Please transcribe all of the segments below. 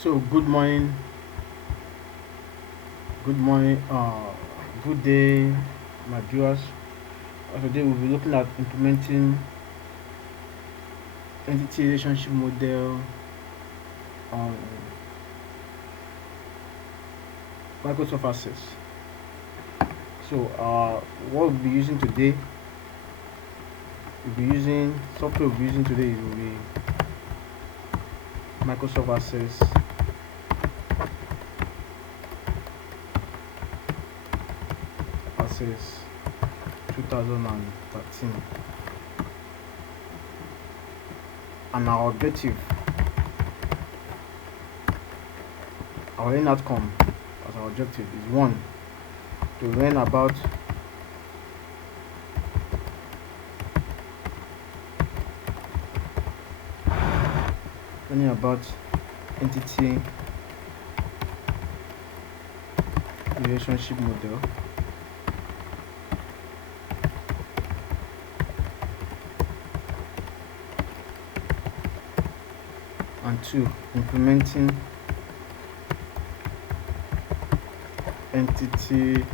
So good morning, good day, my viewers. Today we'll be looking at implementing entity relationship model on Microsoft Access. So what we'll be using today, software we'll be using today will be Microsoft Access 2013, and our end outcome as our objective is one to learning about entity relationship model, and two, implementing entity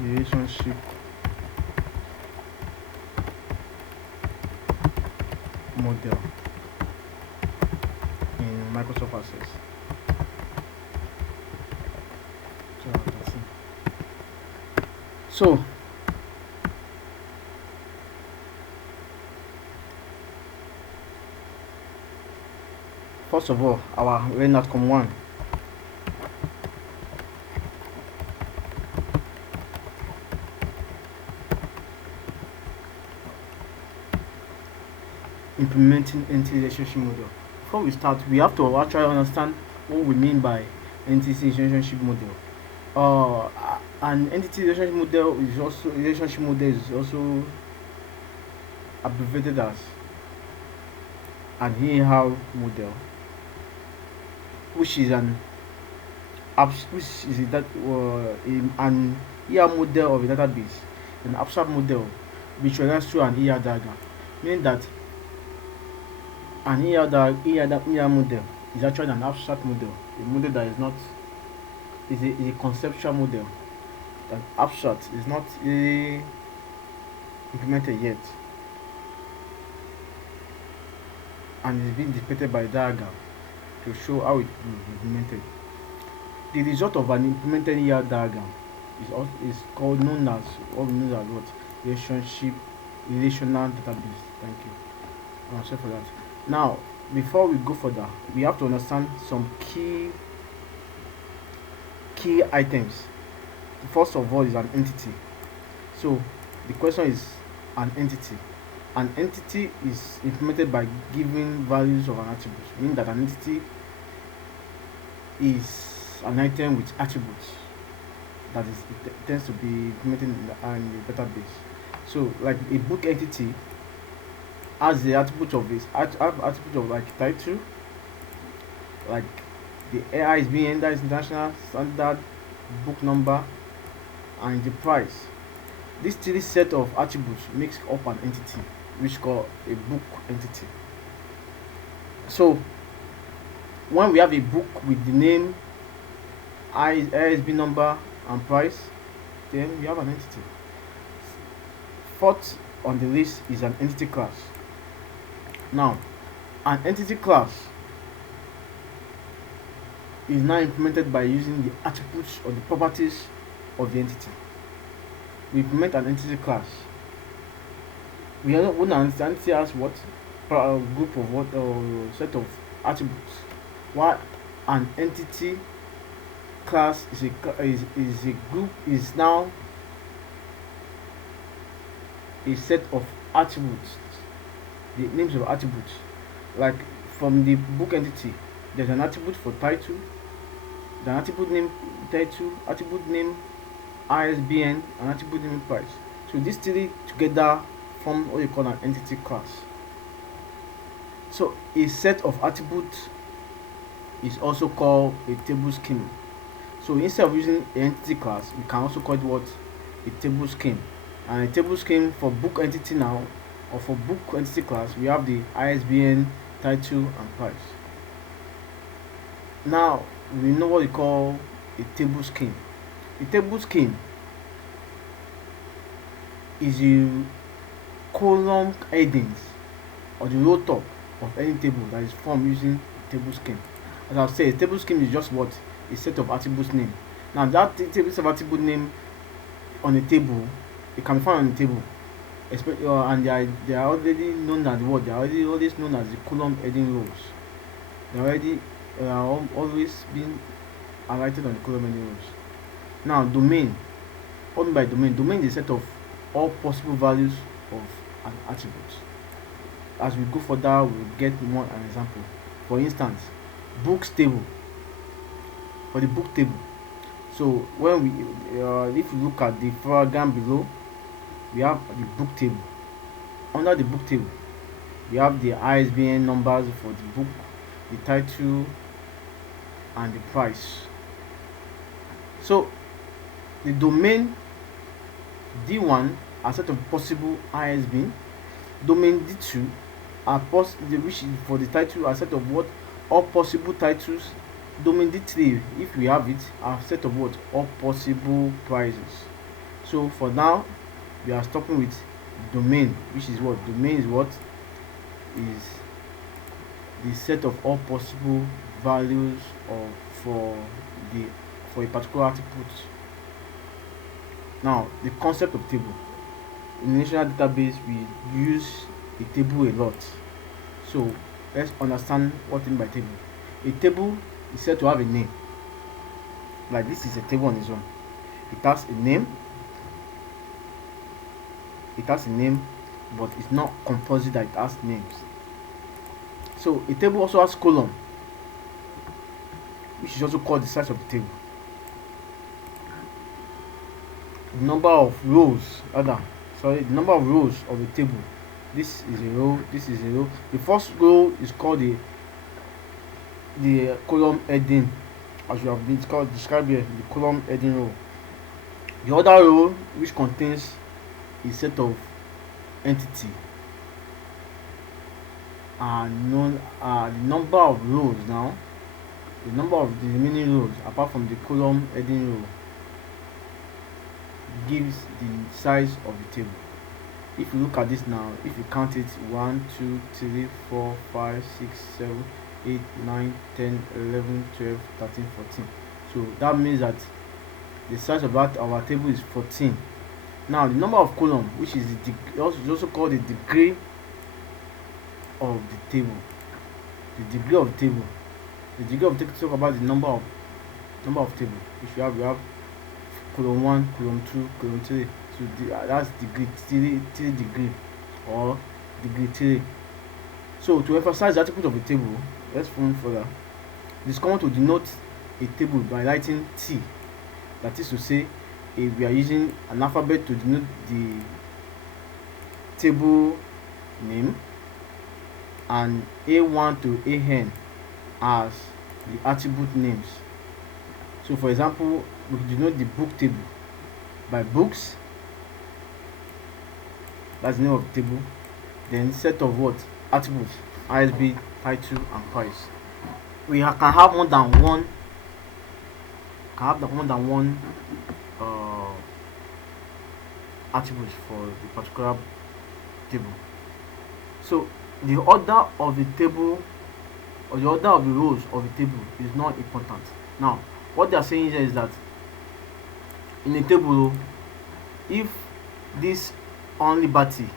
relationship model in Microsoft Access. So first of all, our learn outcome one. Implementing entity relationship model. Before we start, we have to actually understand what we mean by entity relationship model. An entity relationship model is also abbreviated as an EAR model, which is an an ER model of a database, an abstract model which relates to an ER diagram, meaning that an ER model is actually an abstract model, a model that is not is a conceptual model that abstract is not really implemented yet, and is being depicted by a diagram to show how it will be implemented. The result of an implemented ER diagram is called known as what we know as what relationship relational database. Thank you. Sorry for that. Now, before we go further, we have to understand some key items. First of all is an entity. So the question is an entity. An entity is implemented by giving values of an attribute, meaning that an entity is an item with attributes that is it tends to be implemented in the database. So like a book entity has the attribute of like title, like the ISBN, that is international standard book number, and the price. This three set of attributes makes up an entity, which called a book entity. So when we have a book with the name, ISBN number, and price, then we have an entity. Fourth on the list is an entity class. Now, an entity class is now implemented by using the attributes or the properties of the entity. We implement an entity class. We are when an entity has what group of what set of attributes. While an entity class is a group is now a set of attributes, the names of attributes. Like from the book entity, there's an attribute for title, the attribute name title, attribute name ISBN, and attribute name price. So these three together form what you call an entity class. So a set of attributes is also called a table scheme. So instead of using an entity class, we can also call it what? A table scheme. And a table scheme for book entity now, or for book entity class, we have the ISBN title and price. Now we know what we call a table scheme. A table scheme is the column headings or the row top of any table that is formed using a table scheme. As I've said, a table scheme is just what? A set of attributes name. Now that table set of attribute name on a table, it can be found on the table, and they are already known as what? They are already always known as the column heading rows. They already always been highlighted on the column heading rows. Now domain. What do I mean by domain? Domain is a set of all possible values of an attribute. As we go further, we'll get more an example. For instance, books table. For the book table, so when if you look at the diagram below, we have the book table. Under the book table, we have the ISBN numbers for the book, the title, and the price. So the domain D1 are set of possible ISBN. Domain D2 are which is for the title, are set of what? All possible titles. Domain D3, if we have it, are set of what? All possible prices. So for now, we are stopping with domain, which is what? Domain is what? Is the set of all possible values of for a particular attribute. Now the concept of table. In relational database, we use a table a lot. So let's understand what I mean by table. A table is said to have a name. Like this is a table on its own. It has a name. It has a name, but it's not composite that it has names. So a table also has column, which is also called the size of the table. The number of rows, the number of rows of a table. This is a row. This is a row. The first row is called the column heading, as you have been described here, the column heading row. The other row, which contains a set of entity, are known the number of rows. Now the number of the remaining rows apart from the column heading row gives the size of the table. If you look at this now, if you count it, 1 2 3 4 5 6 7 8 9 10 11 12 13 14, so that means that the size of our table is 14. Now the number of column, which is also called the degree of the table. The degree of the table. The degree of the table talk about the number of table. If we have column 1, column 2, column 3. So that's degree 3 degree or degree 3. So to emphasize the attribute of a table, let's move further. It is common to denote a table by writing T. That is to say, if we are using an alphabet to denote the table name, and A1 to AN as the attribute names. So for example, we denote the book table by books, that's the name of the table, then set of what? Attributes, ISB, title, and price. We can have more than one attributes for the particular table. So the order of the table or the order of the rows of the table is not important. Now what they are saying here is that in a table, if this on liberty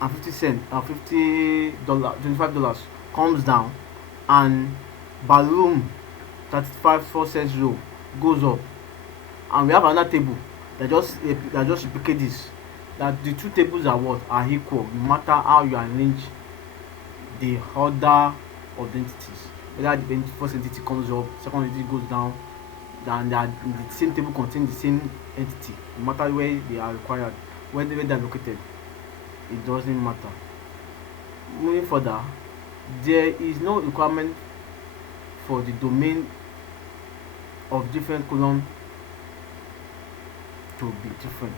and 50 cent $25 comes down and balloon 35 4 cents row goes up, and we have another table that just replicate this, that the two tables are equal no matter how you arrange the order of the entities, whether the first entity comes up, second entity goes down, and the same table contains the same entity, no matter where they are required, where they are located, it doesn't matter. Moving further, there is no requirement for the domain of different columns to be different.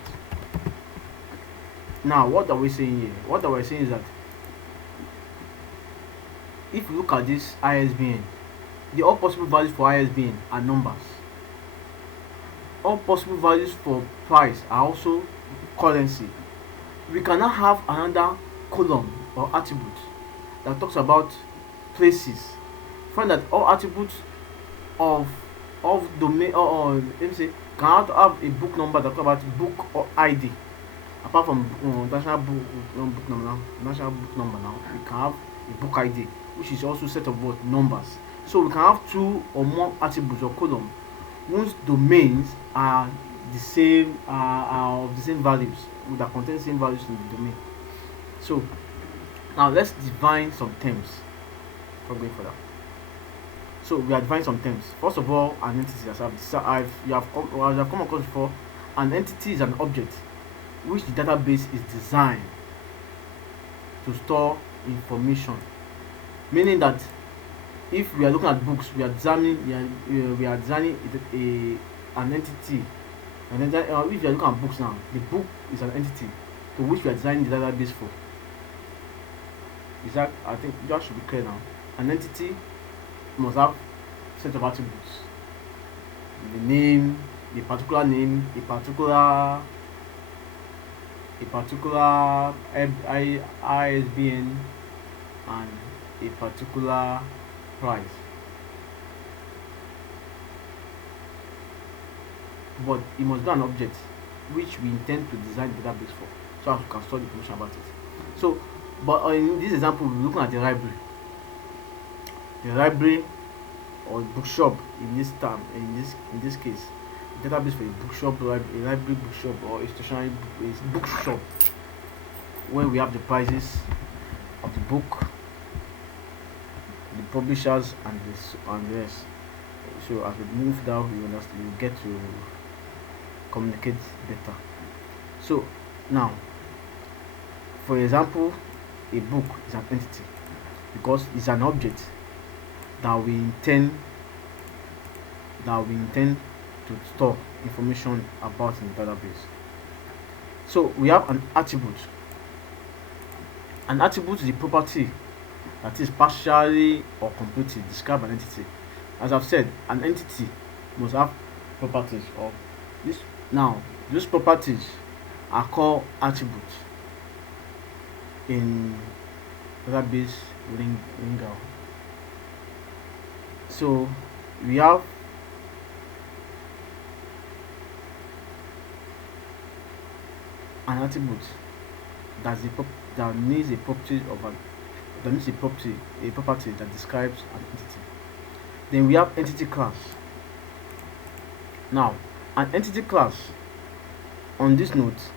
Now what are we saying here? What are we saying is that if you look at this ISBN, the all possible values for ISBN are numbers. All possible values for price are also currency. We cannot have another column or attribute that talks about places. Find that all attributes of domain, or let me say, can have a book number that talk about book or ID. Apart from national book number now, we can have a book ID, which is also a set of what numbers. So we can have two or more attributes or columns whose domains are the same, are of the same values, that contain the same values in the domain. So now let's define some terms before going further. So we are defining some terms. First of all, an entity, as you have come across before, an entity is an object which the database is designed to store information. Meaning that if we are looking at books, we are designing an entity. And then if you are looking at books now, the book is an entity to which we are designing the database for. Is that, I think that should be clear now. An entity must have set of attributes. The name, a particular name, a particular ISBN, and a particular price. But it must be an object which we intend to design the database for, so as we can store the information about it. So, but in this example, we're looking at the library. The library or bookshop in this case, the database for a bookshop, a library bookshop, or a stationery bookshop, where we have the prices of the book, the publishers, and the rest. So as we move down, you understand, you get to communicate better. So now, for example, a book is an entity because it's an object that we intend to store information about in the database. So we have an attribute. An attribute is a property that is partially or completely describe an entity. As I've said, an entity must have properties of this. Now, those properties are called attributes in database lingo. So we have an attribute that needs a property that describes an entity. Then we have entity class. Now, an entity class on this note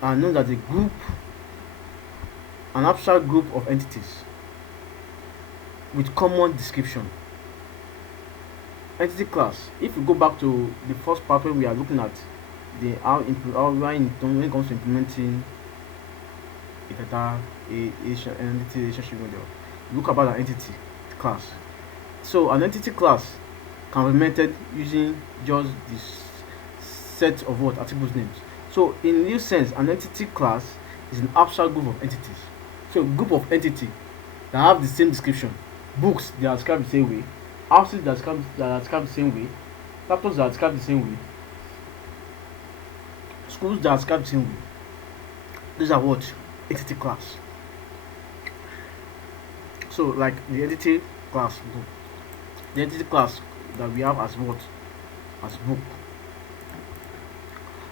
are known as an abstract group of entities with common description. Entity class, if you go back to the first part where we are looking at when it comes to implementing entity relationship model, look about an entity class. So an entity class can be implemented using just this set of attribute names. So in this sense, an entity class is an abstract group of entities. So a group of entity that have the same description. Books, they are described the same way. Houses, they are described the same way. Laptops, they are described the same way. Schools, they are described the same way. These are what? Entity class. So like the entity class book. The entity class that we have as what? As book.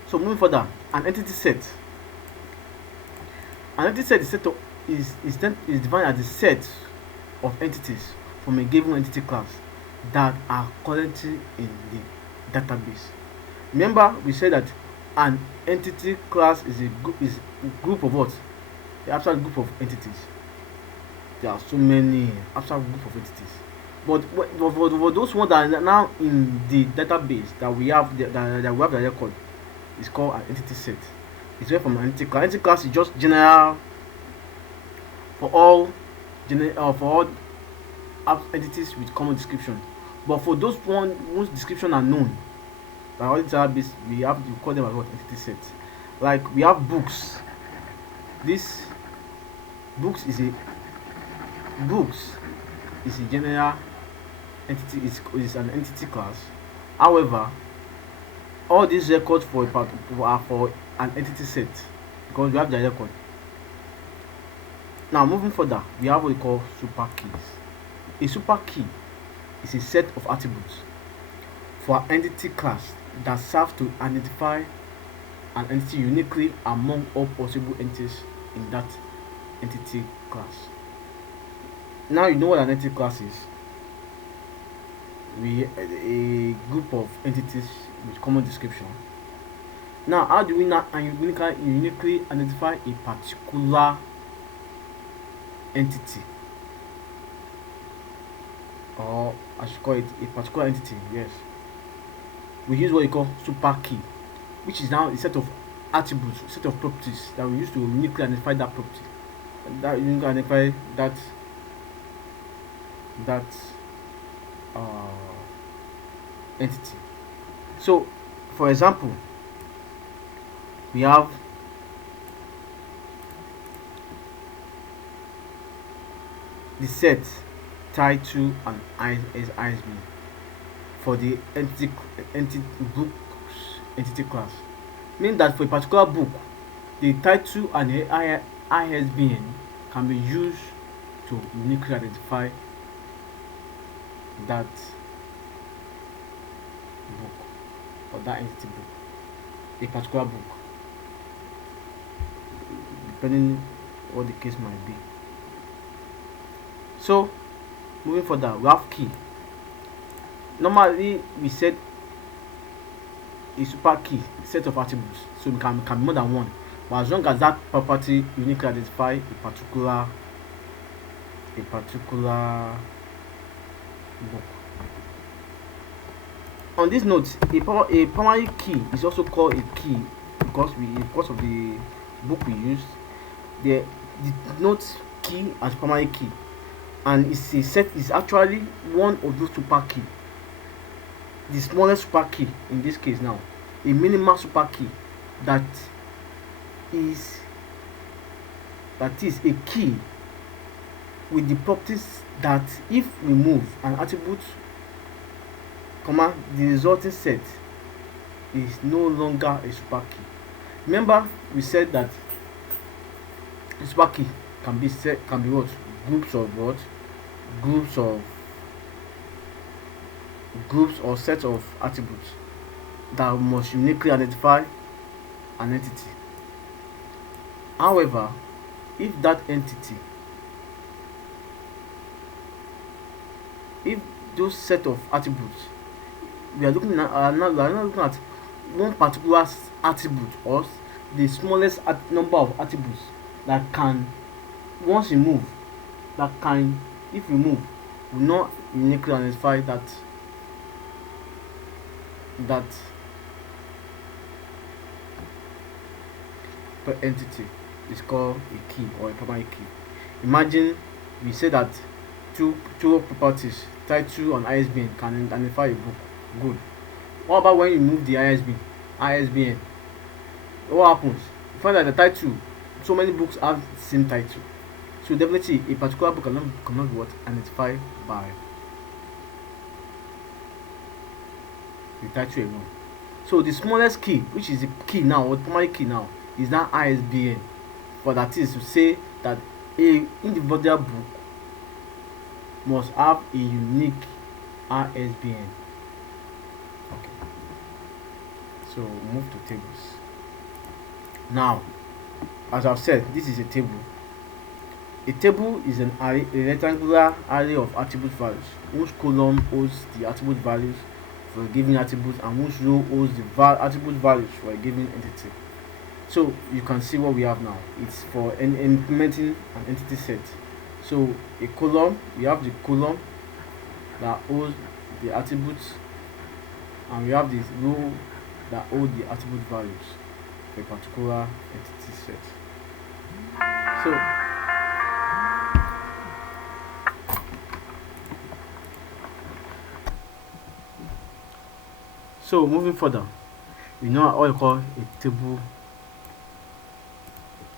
So moving further, an entity set. An entity set is defined as the set of entities from a given entity class that are currently in the database. Remember, we said that an entity class is a group of what? The abstract group of entities. There are so many abstract group of entities. But for those ones that are now in the database that we have the record, it's called an entity set. It's where from an entity class. Entity class is just general for all entities with common description. But for those whose description are known by all the database, we call them as what? Entity set. Like we have books. This books is books is a general entity, is an entity class. However, all these records for a part are for an entity set because we have the record. Now moving further, we have what we call super keys. A super key is a set of attributes for an entity class that serves to identify an entity uniquely among all possible entities in that entity class. Now you know what an entity class is. We a group of entities with common description. Now, how do we now uniquely identify a particular entity, or I should call it a particular entity? Yes, we use what we call super key, which is now a set of attributes, set of properties that we use to uniquely identify that property, that uniquely identify that uh, entity. So, for example, we have the set title and ISB for the entity book entity class, meaning that for a particular book, the title and the ISBN can be used to uniquely identify that book or that entity book, a particular book, depending what the case might be. So moving further, we have key. Normally we said a super key set of attributes, so it can be more than one, but as long as that property uniquely identify a particular book. On this note, a primary key is also called a key because of the book we used. The denote key as primary key, and it's a set is actually one of those super key, the smallest super key in this case. Now, a minimal super key that is a key with the properties that if we move an attribute, comma, the resulting set is no longer a super key. Remember, we said that a super key can be what? Groups or sets of attributes that must uniquely identify an entity. However, if those set of attributes, we are not looking at one particular attribute or the smallest number of attributes that can, once you move, if you move, will not uniquely identify that per entity is called a key or a primary key. Imagine we say that two properties, title and ISBN, can identify a book. Good. What about when you move the ISBN? What happens? You find that the title, so many books have the same title. So definitely a particular book cannot be what identified by the title alone. So the smallest key, which is the key now, or primary key now, is that ISBN. For that is to say that a individual book must have a unique ISBN. Okay. So move to tables. Now, as I've said, this is a table. A table is a rectangular array of attribute values whose column holds the attribute values for a given attribute and whose row holds the attribute values for a given entity. So you can see what we have now. It's for implementing an entity set. So a column, we have the column that holds the attributes, and we have this row that holds the attribute values for a particular entity set. So moving further, we know what we call a table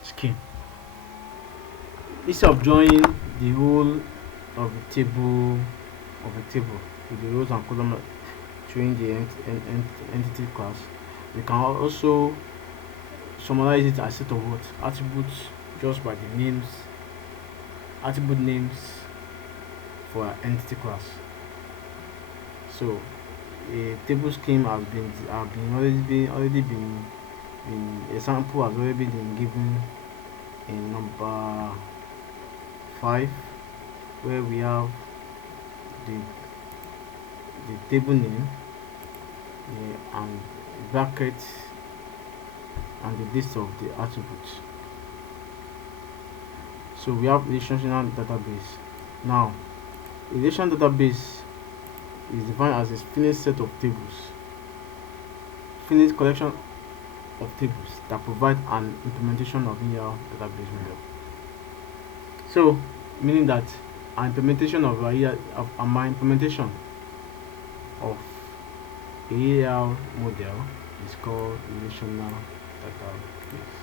scheme. Instead of drawing the whole of the table with the rows and columns showing the entity class. We can also summarize it as a set of what attributes just by the names, attribute names for our entity class. So a table scheme has been a sample has already been given in number 5, where we have the table name, and brackets and the list of the attributes. So we have relational database. Now, a relational database is defined as a finished set of tables, finished collection of tables that provide an implementation of linear database model. So, meaning that my implementation of a AL model is called relational database.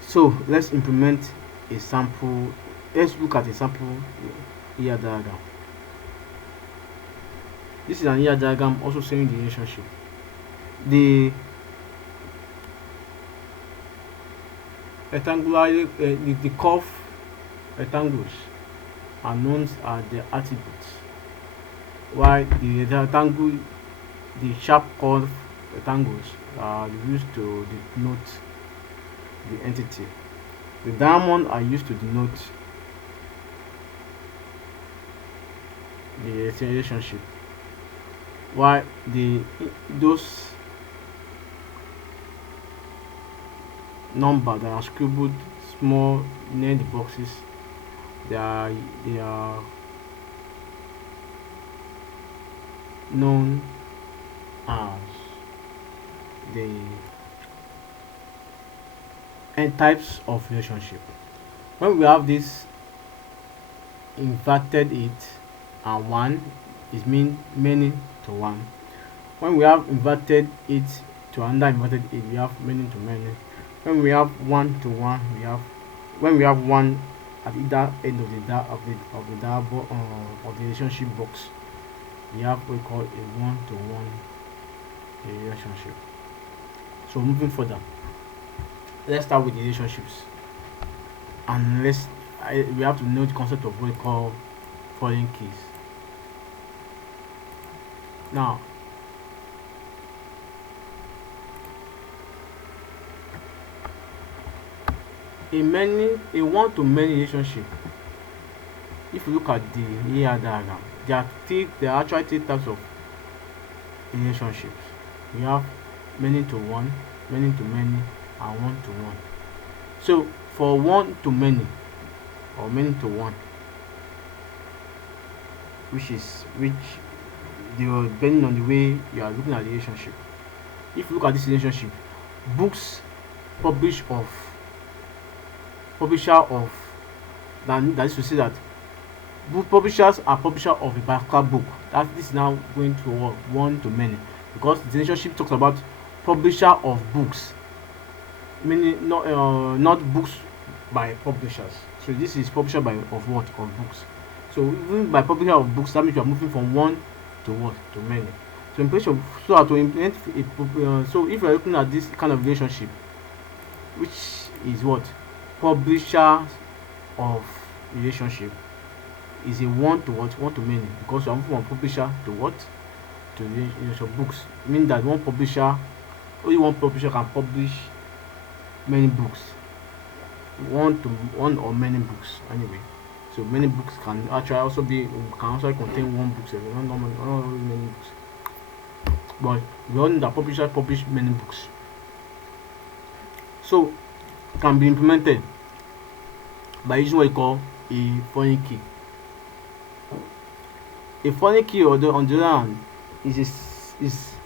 So let's implement a sample. Let's look at a sample ER diagram. This is an ER diagram also showing the relationship. The rectangular, the curved rectangles are known as the attributes, while the rectangle, the sharp curved rectangles are used to denote the entity. The diamond are used to denote the relationship, while those number that are scribbled small near the boxes, they are known as the types of relationship. When we have this inverted it and 1, is mean many to 1. When we have inverted it to another inverted it, we have many to many. When we have 1 to 1, when we have 1 at either end of the relationship box, we have what we call a 1-to-1 relationship. So moving further, let's start with the relationships, and we have to know the concept of what we call foreign keys. Now, a one-to-many relationship, if you look at the ER diagram, there are actually 3 types of relationships. We have many to one, many to many, and one to one. So for one to many or many to one, which depending on the way you are looking at the relationship. If you look at this relationship, books publisher of, that is to say that book publishers are publisher of a particular book. This is now going to one to many, because the relationship talks about publisher of books, meaning not books by publishers. So this is publisher of what? Of books. So even by publisher of books, that means you are moving from one to what? To many. So in place of to implement so if you are looking at this kind of relationship, which is what? Publisher of relationship, is a one to what? One to many, because you are moving from publisher to what? To relationship books. Meaning that only one publisher can publish many books. One or many books anyway. So many books can actually contain one book, not many books. But we all know that publishers publish many books. So it can be implemented by using what we call a foreign key. A foreign key, on the other hand, is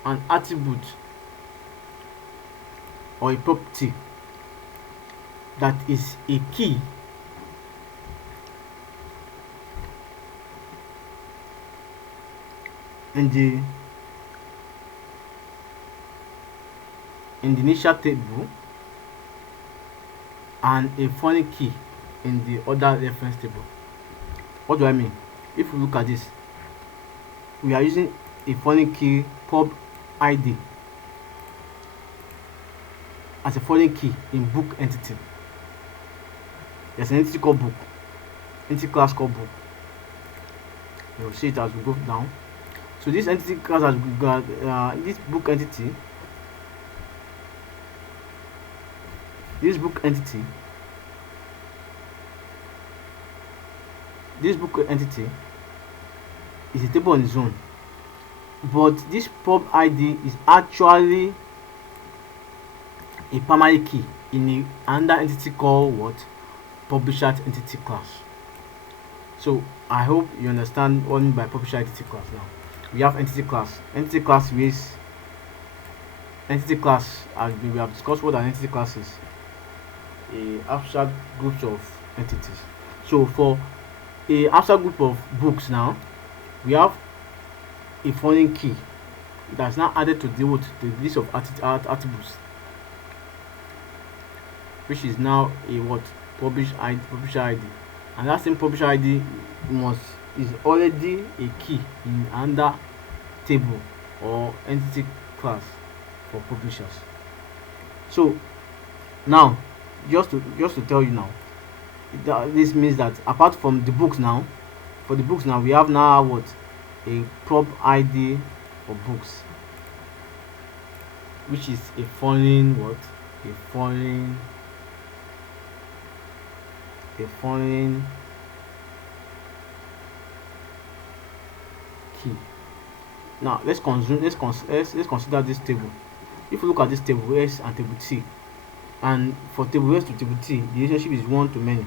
an attribute or a property that is a key in the initial table and a foreign key in the other reference table. What do I mean? If we look at this, we are using a foreign key pub id as a foreign key in book entity. There's an entity called book, entity class called book. You'll see it as we go down. So this entity class has got this book entity. This book entity is a table on its own, but this pub id is actually a primary key in another entity called what? Publisher entity class. So I hope you understand what I mean by publisher entity class. Now we have entity class. Entity class is entity class, as we have discussed what an entity class is. A abstract groups of entities. So for a abstract group of books, now we have a foreign key that's now added to the list of attributes, which is now a what? Publisher id, and that same publisher id is already a key in another table or entity class for publishers. So now just to tell you now, this means that apart from the books now, for the books now we have now what? A pub id for books, which is a foreign what? A foreign key. Now let's consider this table. If you look at this table S and table T, and for table S to table T, the relationship is one to many.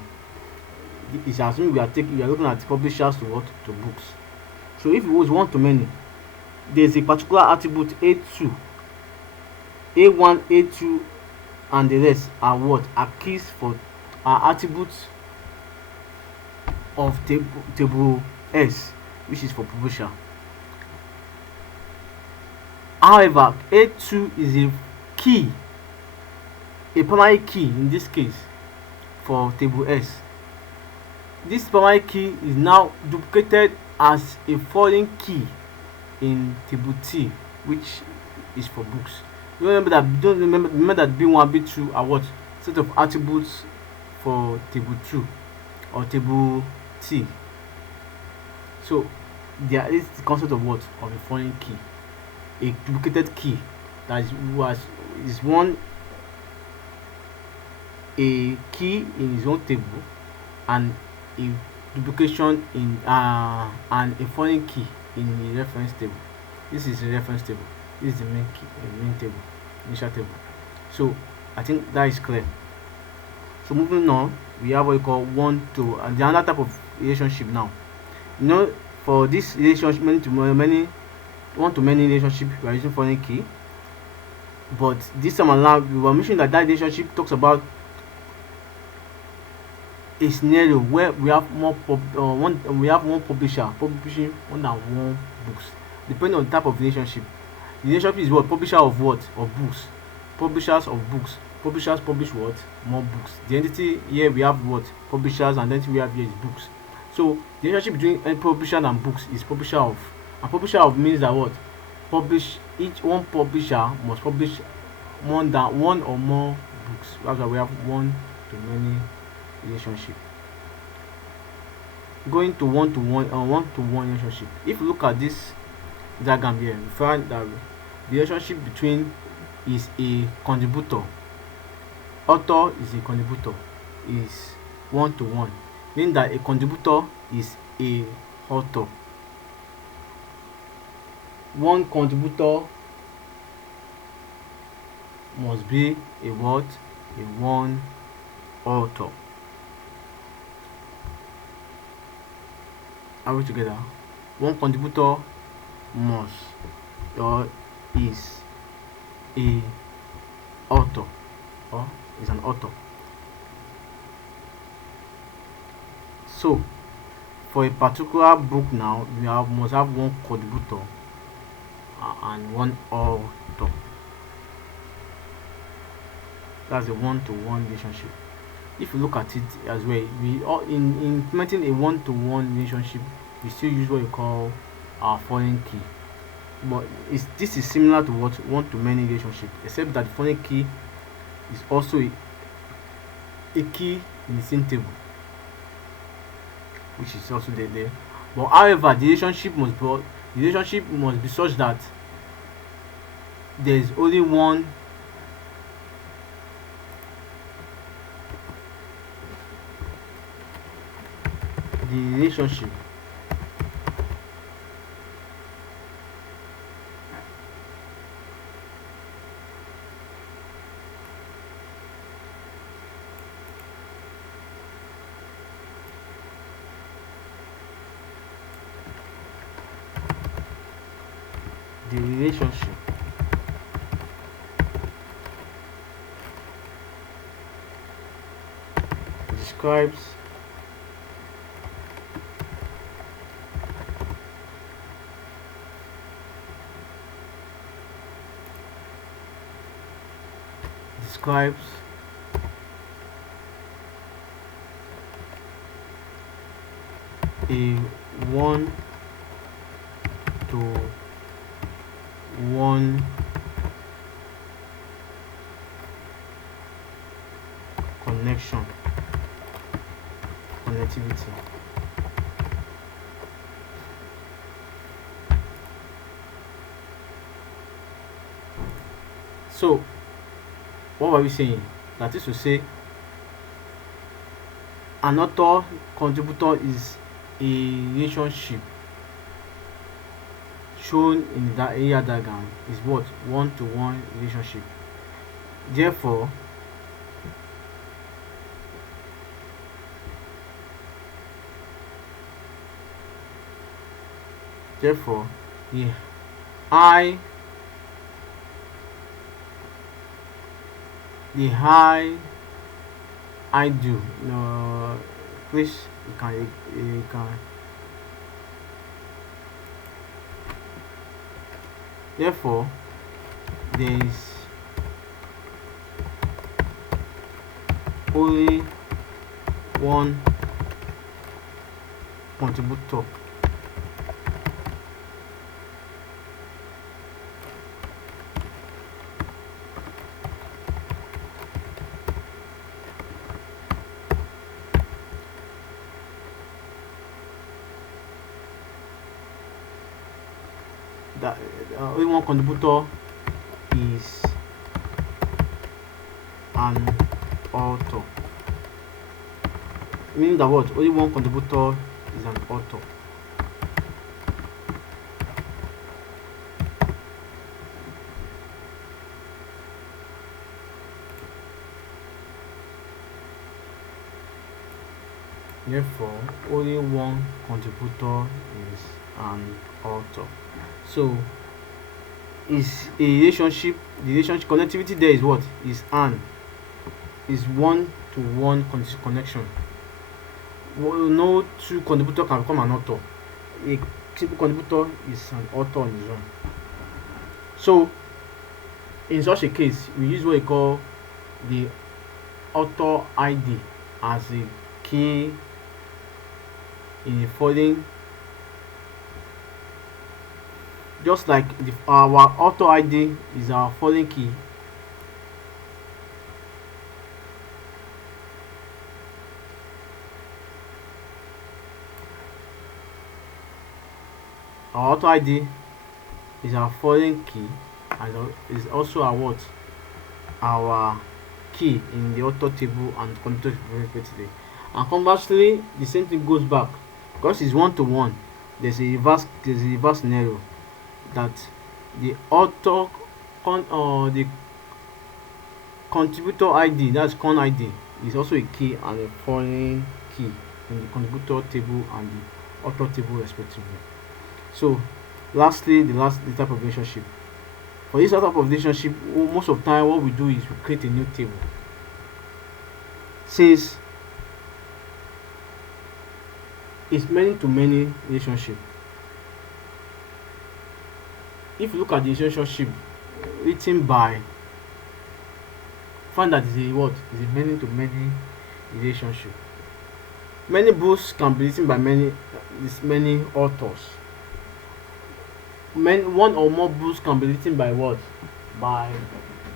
It's assuming we are looking at publishers to what? To books. So if it was one to many, there's a particular attribute A2, A1, A2, and the rest are what? Are keys for attributes of table S, which is for publisher. However, A2 is a key, a primary key in this case for table S. This primary key is now duplicated as a foreign key in table T, which is for books. Remember that B1, B2 are what? Set of attributes for table 2 or table T. So there is the concept of what? Of a foreign key, a duplicated key that is one a key in his own table and a duplication in and a foreign key in a reference table. This is a reference table. This is the main key, main table, initial table. So I think that is clear. So moving on, we have what we call one to, and the other type of relationship now. You know, for this relationship, one to many relationship, we are using foreign key. But this time around, we were mentioning that relationship talks about a scenario where we have one publisher publishing more than one books, depending on the type of relationship. The relationship is what? Publisher of what? Of books. Publishers of books. Publishers publish what? More books. The entity here we have what? Publishers, and the entity we have here is books. So the relationship between publisher and books is publisher of. And publisher of means that what? Each one publisher must publish one or more books. That's why we have one to many relationship. Going to one to one relationship. If you look at this diagram here, we find that the relationship between is a contributor. Author is a contributor, is one to one, meaning that a contributor is a author. One contributor must be a what? A one author. Are we together? One contributor must or is a author or is an author. So for a particular book now, we must have one contributor and one author. That's a one-to-one relationship. if you look at it as well, we all in implementing a one-to-one relationship, we still use what we call our foreign key. But this is similar to what one-to-many relationship, except that the foreign key is also a key in the same table, which is also there. But however, the relationship must be such that there is only one the relationship the relationship describes describes a one to one connectivity. So what were we saying? That is to say, an author contributor is a relationship shown in the area diagram is what? One-to-one relationship. Therefore, the high I do no please you can therefore there is only one contributor that only one contributor is an author, meaning that what only one contributor is an author. Therefore, only one contributor is an author. So is a relationship, the relationship connectivity there is what? Is one to one connection. No two contributor can become an author. A single contributor is an author on his own. So in such a case, we use what we call the author ID as a key in the following, just like our author ID is our foreign key. Our author ID is our foreign key and is also our what? Our key in the author table and contributor table respectively. And conversely, the same thing goes back because it's one to one. There's a reverse scenario that the author the contributor ID, that's con ID, is also a key and a foreign key in the contributor table and the author table respectively. So lastly, the type of relationship. For this type of relationship, most of the time what we do is we create a new table. Since it's many to many relationship, if you look at the relationship written by, find that is a what? Is a many to many relationship. Many books can be written by many authors. One or more books can be written by what? By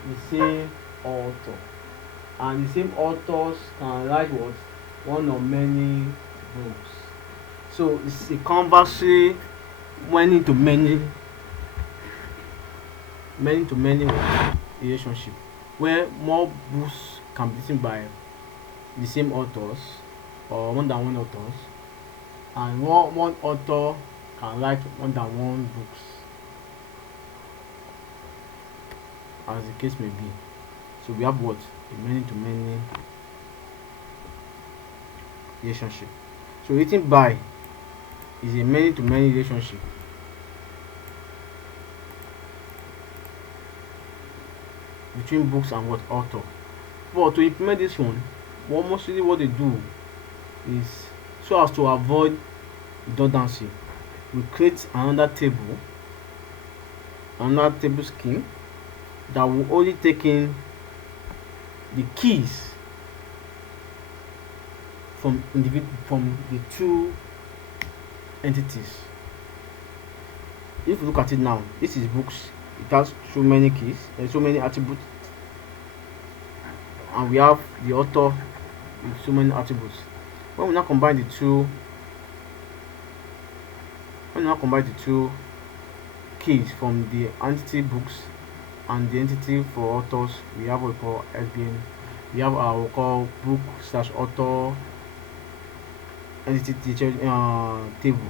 the same author. And the same authors can write what? One or many books. So it's a conversely many to many relationship, where more books can be written by the same authors or more than one authors, and one author can write more than one books, as the case may be. So we have what? A many to many relationship. So written by is a many to many relationship between books and what? Author. But to implement this one, mostly what they do is, so as to avoid redundancy, we create another table scheme that will only take in the keys from the two entities. If you look at it now, this is books. It has so many keys and so many attributes, and we have the author with so many attributes. When we now combine the two keys from the entity books and the entity for authors, we have what we call SBN. We have our we call book slash author entity teacher table,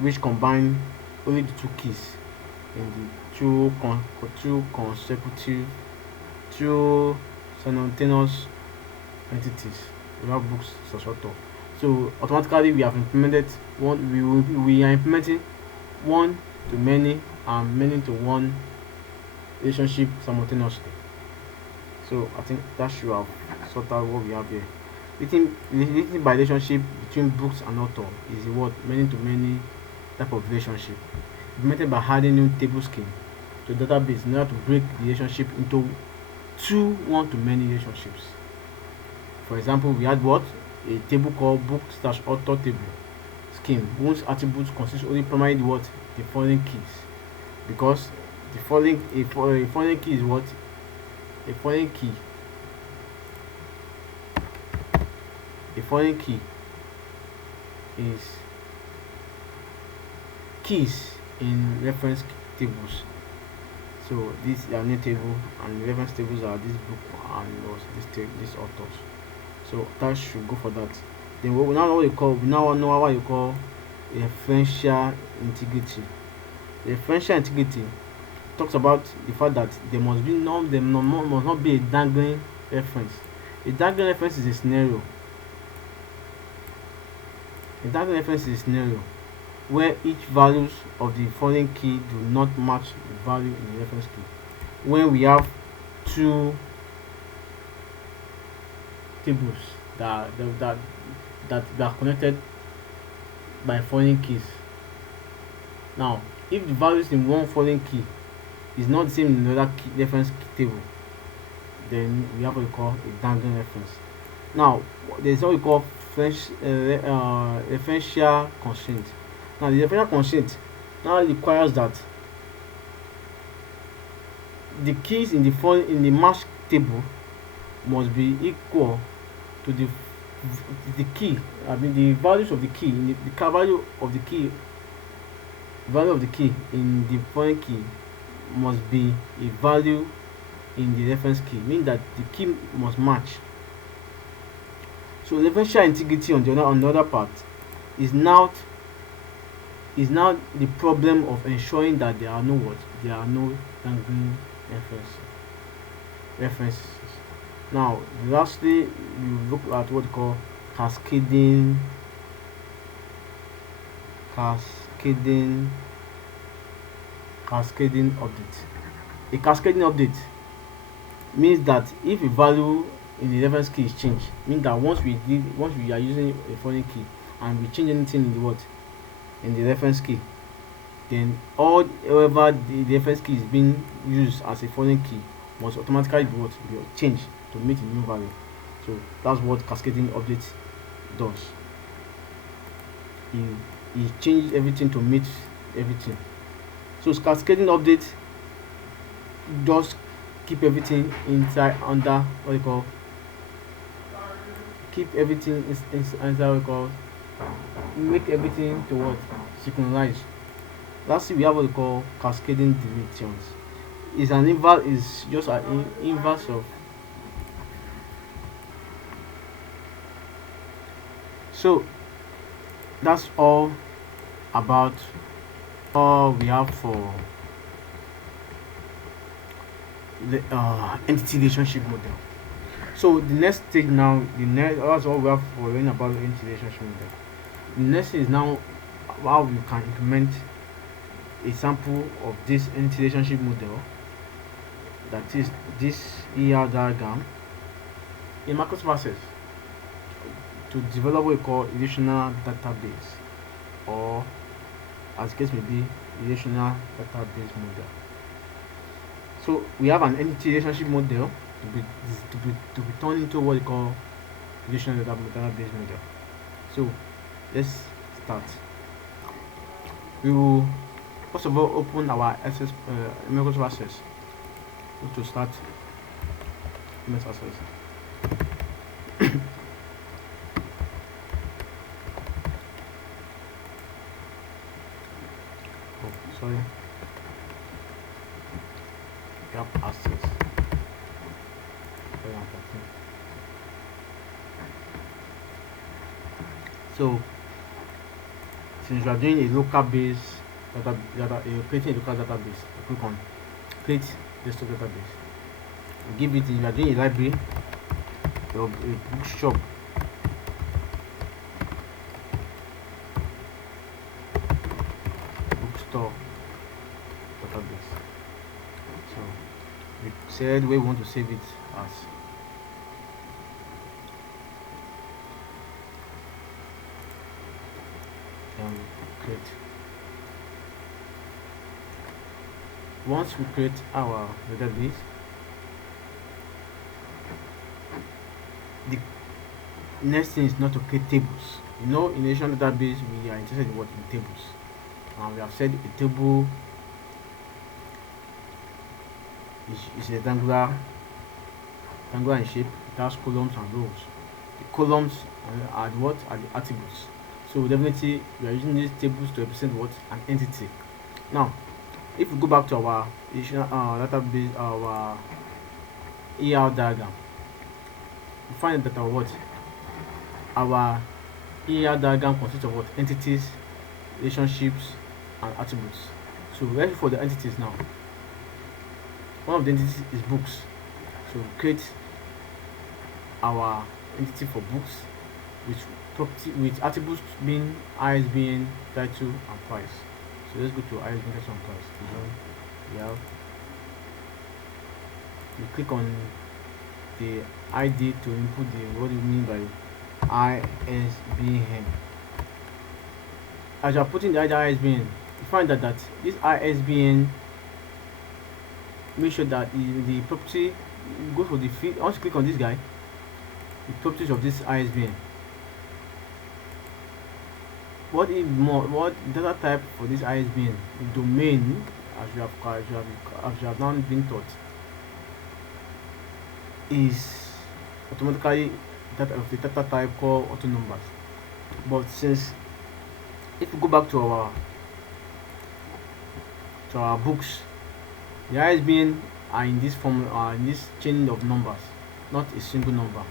which combine only the two keys in the two consecutive, two simultaneous entities. We have books slash author. So automatically we have implemented we are implementing one to many and many to one relationship simultaneously. So I think that should have sort out what we have here. Written by relationship between books and author is a what? Many to many type of relationship, implemented by adding new table scheme to database in order to break the relationship into two one to many relationships. For example, we had what? A table called book slash author table scheme, whose attributes consist only primarily what? The following keys. Because the following a following key is what? A following key. A following key is keys in reference tables. So these are new table, and the reference tables are this book and these authors. So that should go for that. Then we now know what you call referential integrity. Referential integrity talks about the fact that must not be a dangling reference. A dangling reference is a scenario. A dangling reference is a scenario where each values of the following key do not match the value in the reference key. When we have two tables that are connected by following keys. Now, if the values in one following key is not the same in another reference table, then we have what we call a dangling reference. Now, there's what we call referential constraint. Now, the referential constraint now requires that the keys in the match table must be equal to the key. I mean, the values of the key in the value of the key in the foreign key must be a value in the reference key, meaning that the key must match. So referential integrity on the other part is now the problem of ensuring that there are no dangling references. Now, lastly, we look at what we call cascading update. A cascading update means that if a value in the reference key is changed, means that once we are using a foreign key and we change anything in the reference key, then however the reference key is being used as a foreign key must automatically be changed to meet the new value. So that's what cascading update does. He changes everything to meet everything. So cascading update just keep everything inside under what you call keep everything inside what you call make everything to what synchronize. Lastly, we have what we call cascading deletions. Is an inverse is just an inverse of. So that's all about all we have for the entity relationship model. So the next stage now, the next that's all we have for learning about the entity relationship model. The next thing is now how we can implement a sample of this entity relationship model, that is this ER diagram, in Microsoft Access to develop what we call relational database, or as the case may be, relational database model. So we have an entity relationship model to be turned into what we call relational database model. So let's start. We will first of all open our access Microsoft Access to start MS Access. Oh, sorry. Gap access. So since you are doing a local base you're creating a local database, you click on create desktop database. You give it, you are doing a library, your a bookshop, bookstore database. So we said where we want to save it as. Create. Once we create our database, the next thing is not to create tables. You know, in relational database we are interested in what, in tables. We have said a table is rectangular in shape. It has columns and rows. The columns are the what, are the attributes. So definitely we are using these tables to represent what, an entity. Now if we go back to our database, our ER diagram, we find that our ER diagram consists of what, entities, relationships, and attributes. So we're ready for the entities now. One of the entities is books. So we create our entity for books, with attributes being ISBN, title, and price. So let's go to ISBN, title, and price. You click on the ID to input the what do you mean by ISBN. As you are putting the ISBN, you find that this ISBN, make sure that the property, go for the field. Once you click on this guy, the properties of this ISBN, what data type for this ISBN, the domain, as you have now been taught, is automatically that of the data type called auto numbers. But since, if we go back to our books, the ISBN are in this form, in this chain of numbers, not a single number.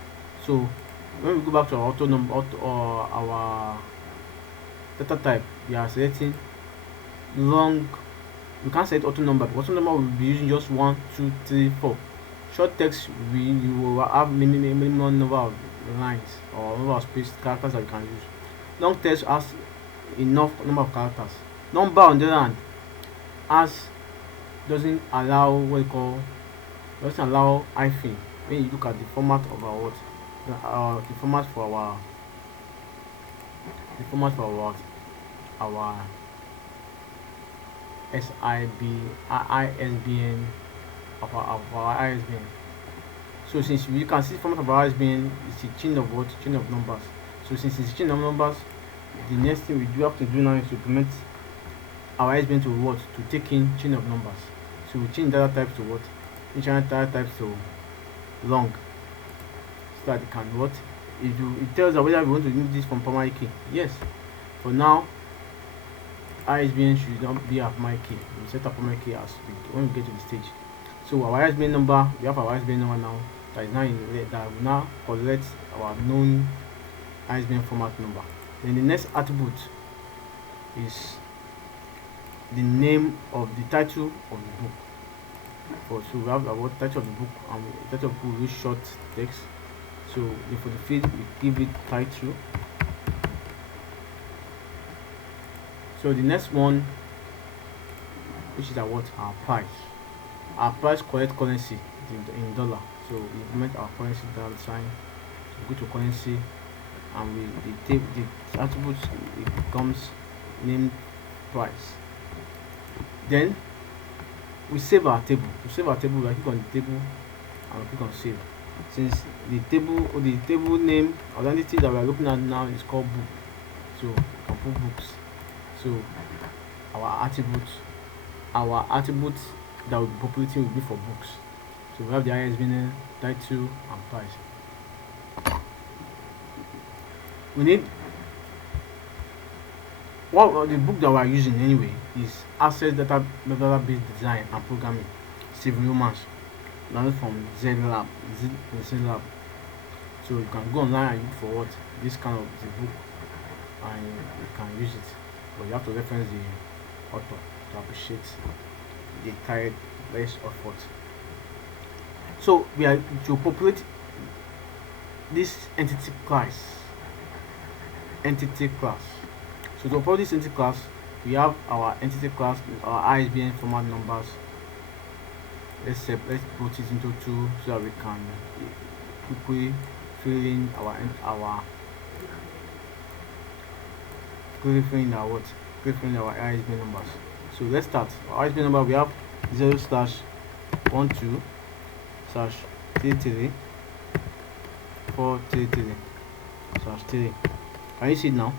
So when we go back to our auto number, or our data type, we are selecting long. We can't select auto number, because auto number will be using just 1, 2, 3, 4. Short text, you will have minimum number of lines or number of space characters that you can use. Long text has enough number of characters. Number, on the other hand, doesn't allow what you call, doesn't allow hyphen. When you look at the format of our the format for our ISBN of our ISBN. So since you can see format of our ISBN is a chain of what? Chain of numbers. So since it's a chain of numbers, the next thing we do have to do now is to implement our ISBN to what? To take in chain of numbers. So we change data type to what? We change data type to long, so that it can what? It tells us whether we want to remove this from primary key. Yes. For now, ISBN should not be our primary key. We set up primary key when we get to the stage. So our ISBN number, we have our ISBN number now that is now that will now collect our known ISBN format number. Then the next attribute is the name of the title of the book. So we have our title of the book, and the title of the book will use short text. So for the field we give it title. So the next one, which is our price. Our price correct currency in dollar. So we implement our currency dollar sign. So go to currency, and the attribute, it becomes named price. Then we save our table. To save our table, we click on the table and click on save. Since the table name or the entity that we are looking at now is called book, so we can put books. So our attribute that will be populating will be for books. So we have the ISBN, title, and price. We need the book that we are using anyway is Access Database Design and Programming, Civil Romance, learned from ZLab. So you can go online and look for this kind of the book, and you can use it, but you have to reference the author to appreciate the tireless effort. So we are to populate this entity class. So to populate this entity class, we have our entity class, our ISBN format numbers. Let's put it into 2 so that we can quickly fill in our ISBN numbers. So let's start. Our ISBN number, we have 0/12/433/3. Can you see it now?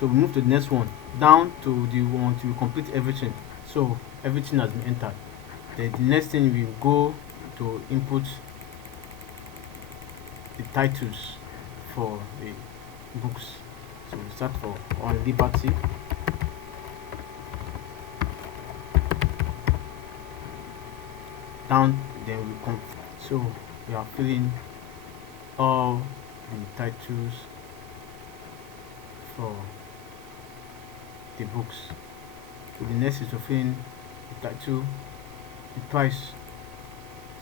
So we move to the next one, down to the one to complete everything. So everything has been entered. Then the next thing we go to input the titles for the books. So we start for On Liberty. Down, then we come. So we are filling all the titles for the books. So the next is to fill in the title, the price.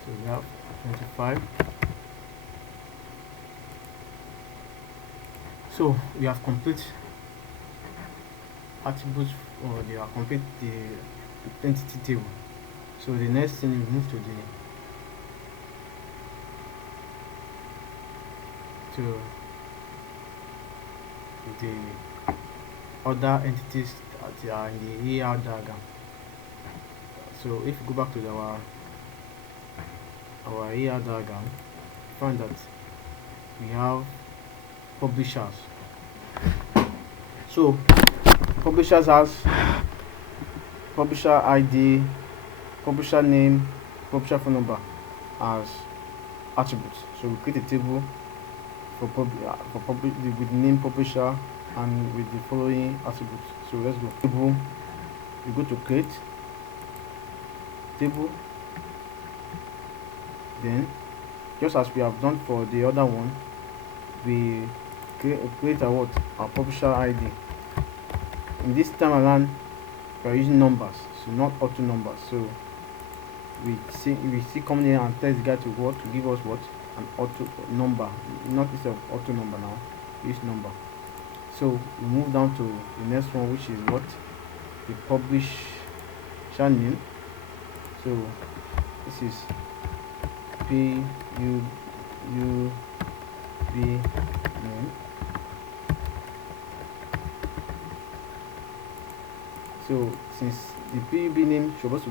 So we have 25. So we have complete attributes, or they are complete the entity table. So the next thing we move to the other entities that are in the AR diagram. So if you go back to our AR diagram, find that we have publishers. So publishers has publisher ID, publisher name, publisher phone number as attributes. So we create a table with the name publisher and with the following attributes. So let's go. Table, we go to create table. Then, just as we have done for the other one, we create our publisher ID. In this time around, we are using numbers, so not auto numbers. So we see coming here and tell the guy to give us an auto number, not instead of auto number now, use number. So we move down to the next one, which is the publisher name. So this is PUB name. So since the PUB name shows us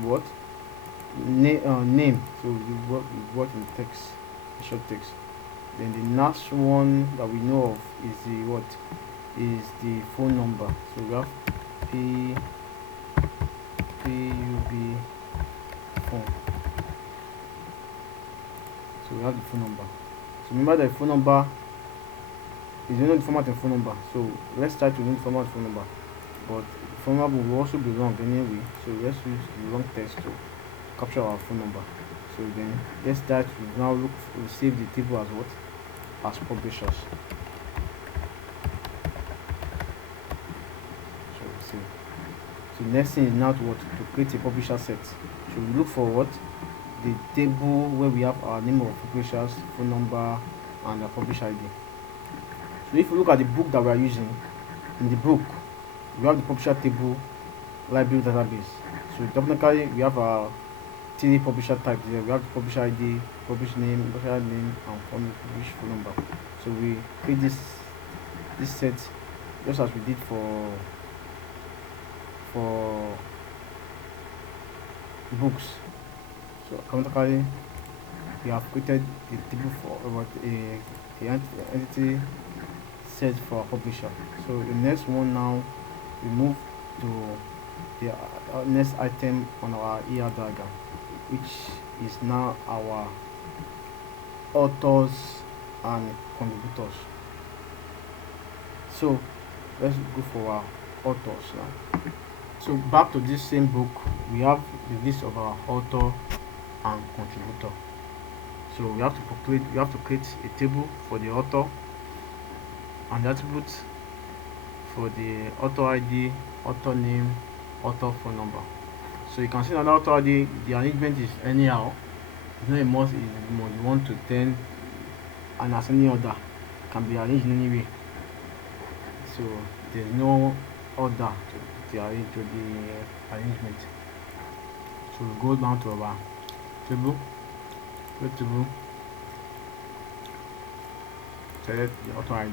name, so we work in text. short text. Then the last one that we know of is the what is the phone number. So we have P PUB phone. So we have the phone number. So remember the phone number is the only format of phone number. So let's start with the format phone number. But phone number will also be long anyway. So let's use the long text to capture our phone number. So then let's start. We now we'll save the table as what? As publishers. So we'll save. So next thing is now to what? To create a publisher set. So we look for what? The table where we have our name of publishers, phone number, and the publisher ID. So if you look at the book that we are using, in the book we have the publisher table, library database. So technically we have our three publisher types here. We have the publisher ID, publisher name, and publisher phone number. So we create this set just as we did for books. So automatically we have created a table for about a entity set for our publisher. So the next one now we move to the next item on our ER diagram, which is now our authors and contributors. So let's go for our authors now. So back to this same book, we have the list of our author and contributor. So we have to create a table for the author and the attributes for the author ID, author name, author phone number. So you can see that the author ID, the arrangement is anyhow. It's not a must, it's must 1 to 10, and as any other can be arranged in any way. So there's no order to the arrangement. So we go down to our table, create table, select the author ID,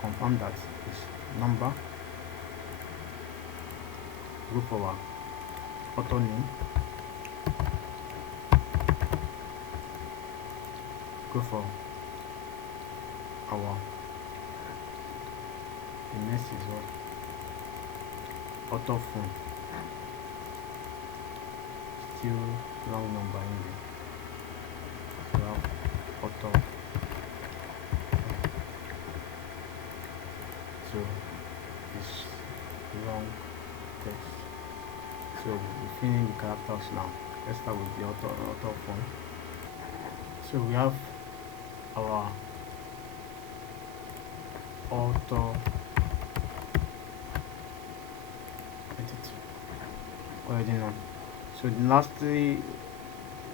confirm that is number, go for our author name, go for our the next is what author phone, still long number in there. So we have author, so it's long text. So we're filling the characters now. Let's start with the author phone. So we have our author entity already known. So lastly,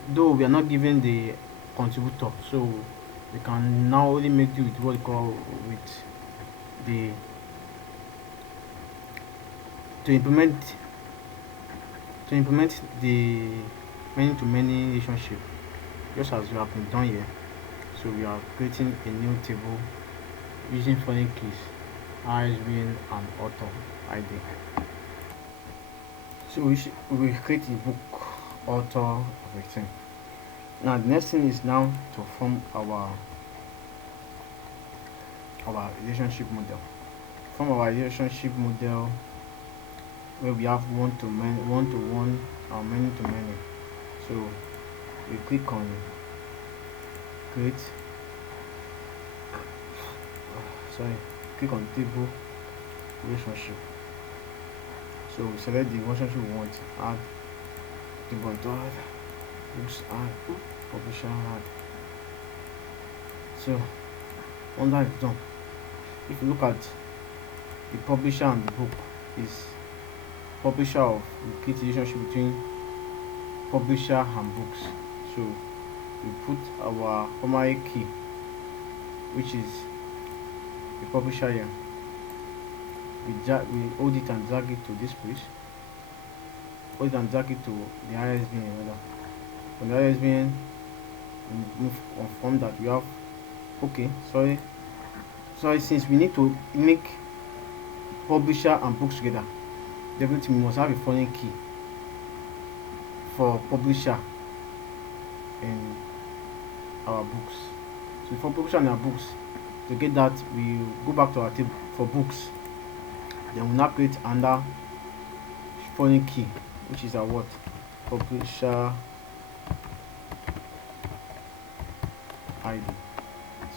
though we are not given the contributor, so we can now only make do with what we call with the to implement the many to many relationship, just as we have been done here. So we are creating a new table using foreign keys, ISBN and author ID. So we create the book, author, everything. Now the next thing is now to form our relationship model. Form our relationship model where we have one to one and many to many. So we click on create click on table relationship. So we select the relationship we want, add table to add, books add, publisher add. So once that is done, if you look at the publisher and the book, is publisher of the create relationship between publisher and books. So we put our primary key, which is the publisher here. We hold it and drag it to this place. Hold it and drag it to the ISBN rather. From the ISBN, we move confirm that we have since we need to make publisher and books together, definitely we must have a foreign key. for publisher in our books. So for publisher in our books, to get that, we go back to our table for books. Then we now create another foreign key, which is our what? Publisher ID.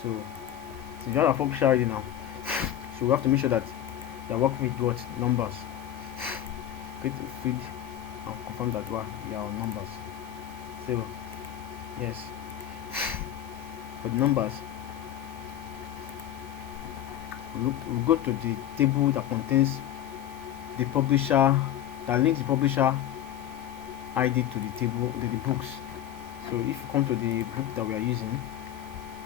So since we have our publisher ID now, so we have to make sure that they are working with what? Numbers. Create a field and confirm that we are on numbers. So yes, for the numbers, we go to the table that contains the publisher, that links the publisher ID to the table, to the books. So if you come to the book that we are using,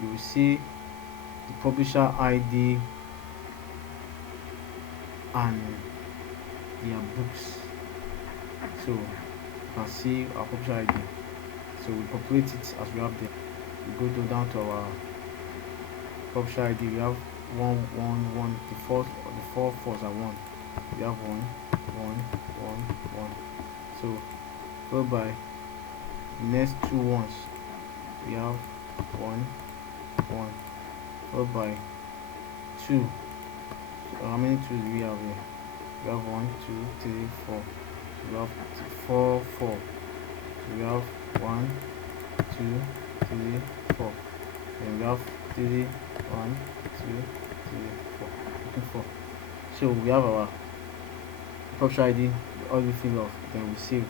you will see the publisher ID and their books. So you can see our publisher ID. So we populate it as we have there. We go down to our publisher ID. We have 1 1 1. The four fours are 1. We have 1 1 1 1. So followed by the next two ones. We have 1 1. Followed by 2. So how many 2s do we have here? We have 1 2 3 4. So we have 4 4. So we have 1 2 3 4. Then we have 3 1 2 3 4. Looking for. So we have our publisher ID, all we fill off, then we save.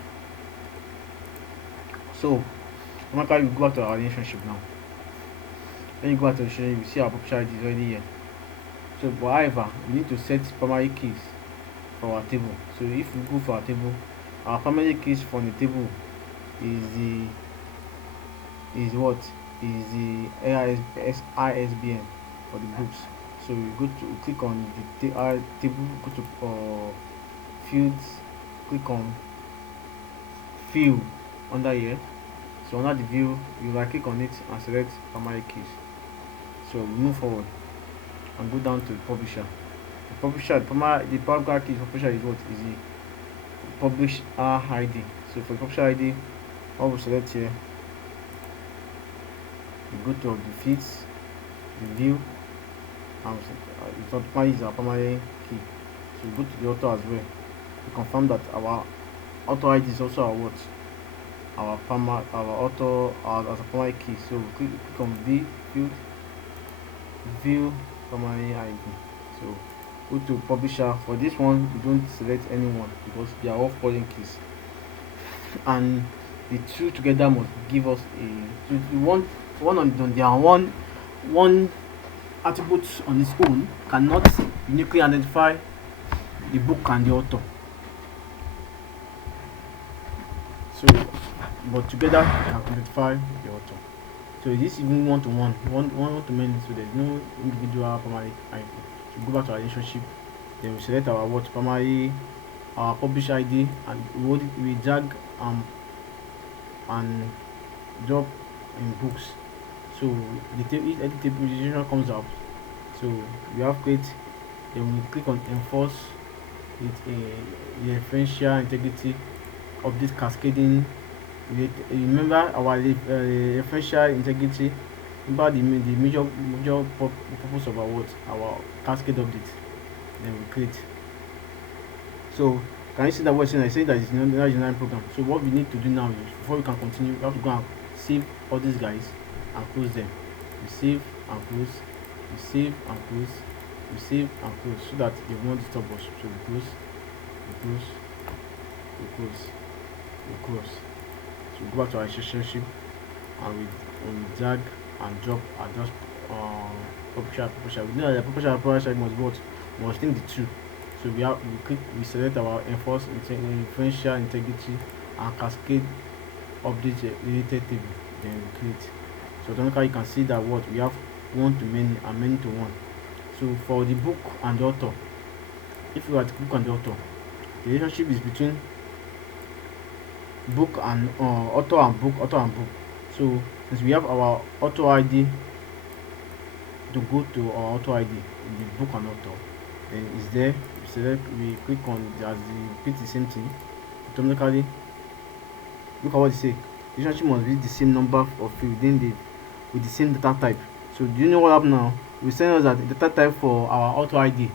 So automatically we go back to our relationship now. When you go back to the relationship, you see our publisher ID is already here. So but however, we need to set primary keys for our table. So if we go for our table, our primary keys from the table is the ISBN for the books. So we click on the table, go to fields, click on view under here. So under the view, you right click on it and select primary keys. So we move forward and go down to the publisher. The primary key publisher is what? Is the publisher ID. So for the publisher ID, all we select here, we go to the fields, the view, and is our primary key. So we go to the author as well to confirm that our author ID is also our what? Our author as a primary key. So we click on view primary ID. So go to publisher. For this one, we don't select anyone because they are all foreign keys, and the two together must give us a. So we want one on their one attribute on its own cannot uniquely identify the book and the author. So but together we can identify the author. So this even one to many, so there's no individual primary ID. So go back to our relationship, then we select our primary, our publisher ID, and we drag and drop in books. So the table relationship comes up. So we have create, then we click on enforce with the referential integrity of this cascading. Remember our referential integrity. Remember the major purpose of our cascade update. Then we create. So can you see that what I say that is not program? So what we need to do now is, before we can continue, we have to go and save all these guys and close them. We save and close. We save and close. We save and close, so that they won't disturb us. So we close. We close. We close. We close. So we go back to our relationship, and we drag and drop and just publisher. We know that the publisher must think the two. So we select our enforce referential integrity and cascade update related table. Then we create. So automatically you can see that we have one to many and many to one. So for the book and the author, if you are the book and the author, the relationship is between book and author and book. So since we have our author ID, to go to our author ID in the book and author, then it's there. We click on repeat the same thing. Automatically Look at what they say. The relationship must be the same number of field within the with the same data type. So do you know what happened now? We send us that the data type for our auto ID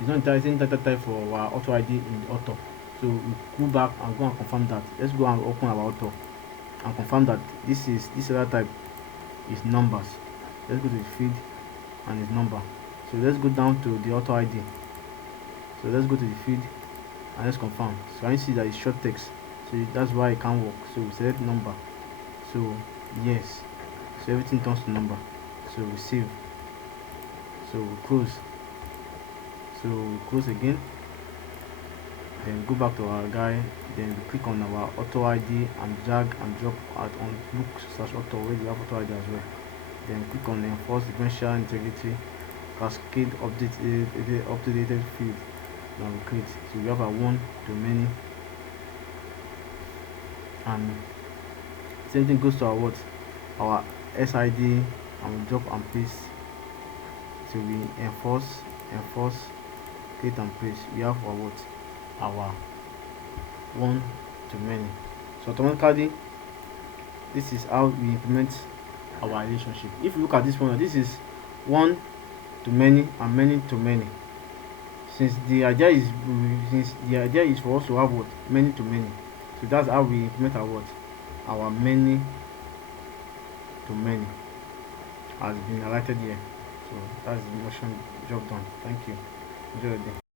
is not the same data type for our auto ID in the auto. So we go back and go and confirm that. Let's go and open our auto and confirm that this data type is numbers. Let's go to the field and its number. So let's go down to the auto ID. So let's go to the field and let's confirm. So I see that it's short text, so that's why it can't work. So we select number. So yes, so everything turns to number. So we save. So we close. So we close again. Then go back to our guy. Then we click on our auto ID and drag and drop out on look/auto where we have auto ID as well. Then click on enforce sequential integrity cascade updated field. Now we create. So we have a one to many, and same thing goes to our what, our SID, and we drop and paste. So we enforce, create and paste. We have our what, our one to many. So automatically this is how we implement our relationship. If you look at this one, this is one to many and many to many. Since the idea is for us to have what, many to many. So that's how we implement our what, our many to many has been highlighted here. So that's the motion job done. Thank you. Enjoy the day.